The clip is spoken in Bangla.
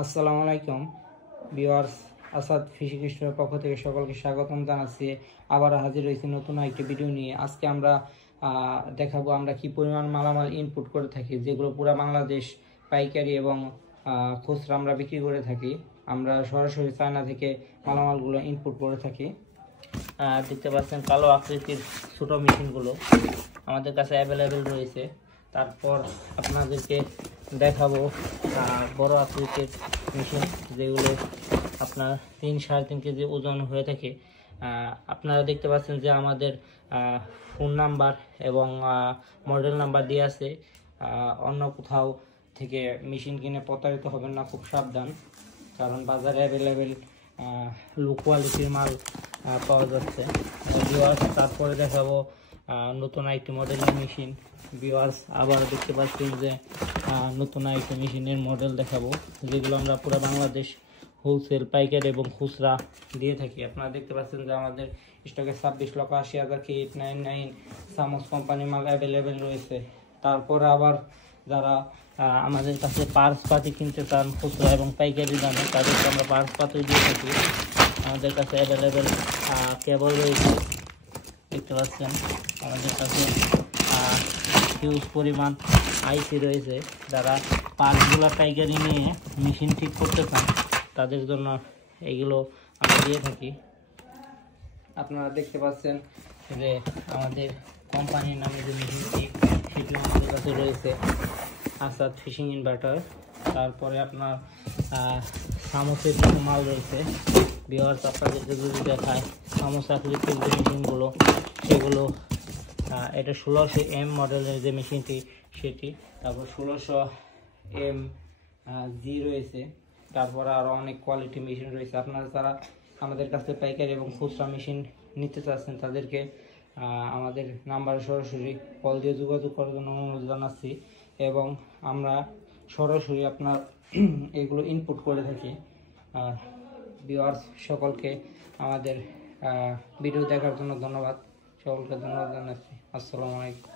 আসসালামু আলাইকুম ভিউয়ার্স, আসাদ ফিশিং স্টোরের পক্ষ থেকে সকলকে স্বাগতম জানাচ্ছি। আবার হাজির হয়েছি নতুন একটি ভিডিও নিয়ে। আজকে আমরা দেখাবো আমরা কি পরিমাণ মালামাল ইনপুট করে থাকি, যেগুলো পুরো বাংলাদেশ পাইকারি এবং খুচরা আমরা বিক্রি করে থাকি। আমরা সরাসরি চায়না থেকে মালামালগুলো ইনপুট করে থাকি। দেখতে পাচ্ছেন কালো আকৃতির ছোটো মেশিনগুলো আমাদের কাছে অ্যাভেলেবেল রয়েছে। তারপর আপনাদেরকে দেখাবো বড় আকৃতির মেশিন, যেগুলো আপনার 3-3.5 কেজি ওজন হয়ে থাকে। আপনারা দেখতে পাচ্ছেন যে আমাদের ফোন নাম্বার এবং মডেল নাম্বার দিয়ে আছে। অন্য কোথাও থেকে মেশিন কিনে প্রতারিত হবেন না, খুব সাবধান, কারণ বাজারে অ্যাভেলেবেল লো কোয়ালিটির মাল পাওয়া যাচ্ছে। তারপরে দেখাবো নতুন একটি মডেলের মেশিন। ভিউয়ার্স, আবার দেখতে পাচ্ছেন যে নতুন একটি মেশিনের মডেল দেখাবো, যেগুলো আমরা পুরো বাংলাদেশ হোলসেল, পাইকারি এবং খুচরা দিয়ে থাকি। আপনারা দেখতে পাচ্ছেন যে আমাদের স্টকে 26,80,000 K899 সামোস কোম্পানির মাল অ্যাভেলেবেল রয়েছে। তারপরে আবার যারা আমাদের কাছে পার্স পাতি কিনতে চান খুচরা এবং পাইকারি দামে, তাদেরকে আমরা পার্স পাতি দিয়ে থাকি। আমাদের কাছে অ্যাভেলেবেল কেবল রয়েছে। দেখতে পাচ্ছেন আমাদের কাছে হিউজ পরিমাণ আইসি রয়েছে। যারা পার্টসগুলো পাইকারি নিয়ে মেশিন ঠিক করতে চান, তাদের জন্য এগুলো আমরা দিয়ে থাকি। আপনারা দেখতে পাচ্ছেন যে আমাদের কোম্পানির নামে যে মেশিনটি, সেটি আমাদের কাছে রয়েছে, আসাদ ফিশিং ইনভার্টার। তারপরে আপনার সামোসের কিছু মাল রয়েছে। ভিউয়ার্স, আপনাদেরকে যদি দেখায় সামোস আকৃতির যে মেশিনগুলো, সেগুলো এটা 1600M মডেলের যে মেশিনটি সেটি, তারপর 1600M রয়েছে। তারপরে আরও অনেক কোয়ালিটি মেশিন রয়েছে। আপনারা যারা আমাদের কাছে পাইকারি এবং খুচরা মেশিন নিতে চাচ্ছেন, তাদেরকে আমাদের নাম্বারে সরাসরি কল দিয়ে যোগাযোগ করার জন্য অনুরোধ জানাচ্ছি, এবং আমরা সরাসরি আপনার এগুলো ইনপুট করে থাকি। ভিউয়ার্স, সকলকে আমাদের ভিডিও দেখার জন্য ধন্যবাদ। সকলকে ধন্যবাদ জানাচ্ছি। আসসালামু আলাইকুম।